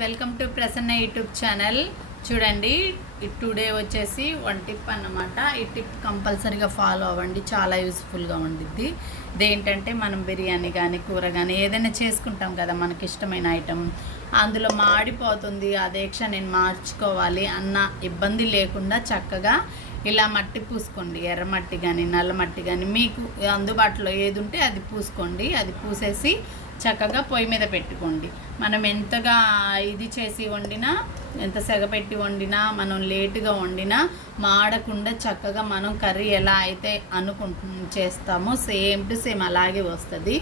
Welcome to Prasanna YouTube channel. చూడండి, today వచ్చేసి one tip అన్నమాట. ఈ టిప్ కంపల్సరీగా ఫాలో అవ్వండి, చాలా యూస్ఫుల్గా ఉండిద్ది. ఇదేంటంటే మనం బిర్యానీ కానీ కూర కానీ ఏదైనా చేసుకుంటాం కదా, మనకి ఇష్టమైన ఐటెం, అందులో మాడిపోతుంది, అదేక్ష నేను మార్చుకోవాలి అన్న ఇబ్బంది లేకుండా చక్కగా ఇలా మట్టి పూసుకోండి. ఎర్రమట్టి కానీ నల్ల మట్టి కానీ మీకు అందుబాటులో ఏది ఉంటే అది పూసుకోండి. అది పూసేసి చక్కగా పొయ్యి మీద పెట్టుకోండి. మనం ఎంతగా ఇది చేసి వండినా, ఎంత సెగపెట్టి వండినా, మనం లేటుగా వండినా మాడకుండా చక్కగా మనం కర్రీ ఎలా అయితే చేస్తామో సేమ్ టు సేమ్ అలాగే వస్తుంది.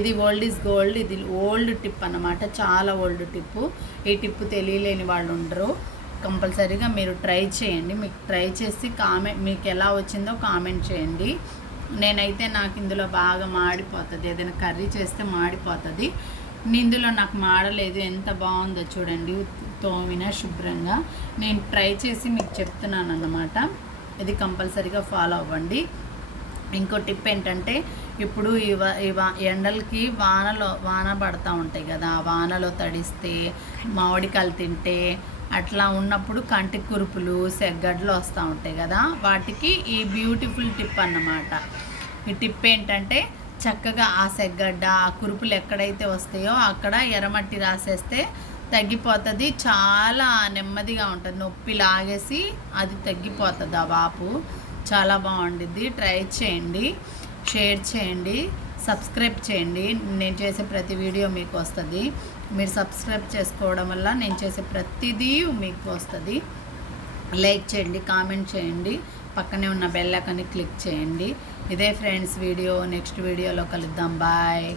ఇది ఓల్డ్ ఈజ్ గోల్డ్. ఇది ఓల్డ్ టిప్ అన్నమాట, చాలా ఓల్డ్ టిప్పు. ఈ టిప్పు తెలియలేని వాళ్ళు ఉండరు. కంపల్సరీగా మీరు ట్రై చేయండి. మీకు ట్రై చేసి మీకు ఎలా వచ్చిందో కామెంట్ చేయండి. నేనైతే నాకు ఇందులో బాగా మాడిపోతుంది, ఏదైనా కర్రీ చేస్తే మాడిపోతుంది. ఇందులో నాకు మాడలేదు. ఎంత బాగుందో చూడండి, తోమిన శుభ్రంగా. నేను ట్రై చేసి మీకు చెప్తున్నాను అన్నమాట. ఇది కంపల్సరీగా ఫాలో అవ్వండి. ఇంకో టిప్ ఏంటంటే, ఇప్పుడు ఎండలకి వాన పడుతూ ఉంటాయి కదా, వానలో తడిస్తే, మామిడికాయలు తింటే, అట్లా ఉన్నప్పుడు కంటి కురుపులు సెగ్గడ్లు వస్తూ ఉంటాయి కదా, వాటికి ఈ బ్యూటిఫుల్ టిప్ అన్నమాట. ఈ టిప్ ఏంటంటే, చక్కగా ఆ సెగ్గడ్డ, ఆ కురుపులు ఎక్కడైతే వస్తాయో అక్కడ ఎర్రమట్టి రాసేస్తే తగ్గిపోతుంది. చాలా నెమ్మదిగా ఉంటుంది, నొప్పి లాగేసి అది తగ్గిపోతుంది ఆ వాపు. చాలా బాగుండిద్ది. ట్రై చేయండి, షేర్ చేయండి, సబ్స్క్రైబ్ చేయండి. నేను చేసే ప్రతి వీడియో మీకు వస్తుంది. మీరు సబ్స్క్రైబ్ చేసుకోవడం వల్ల నేను చేసే ప్రతిదీ మీకు వస్తుంది. లైక్ చేయండి, కామెంట్ చేయండి, పక్కనే ఉన్న బెల్ ఐకాన్ని క్లిక్ చేయండి. ఇదే ఫ్రెండ్స్ వీడియో. నెక్స్ట్ వీడియోలో కలుద్దాం. బాయ్.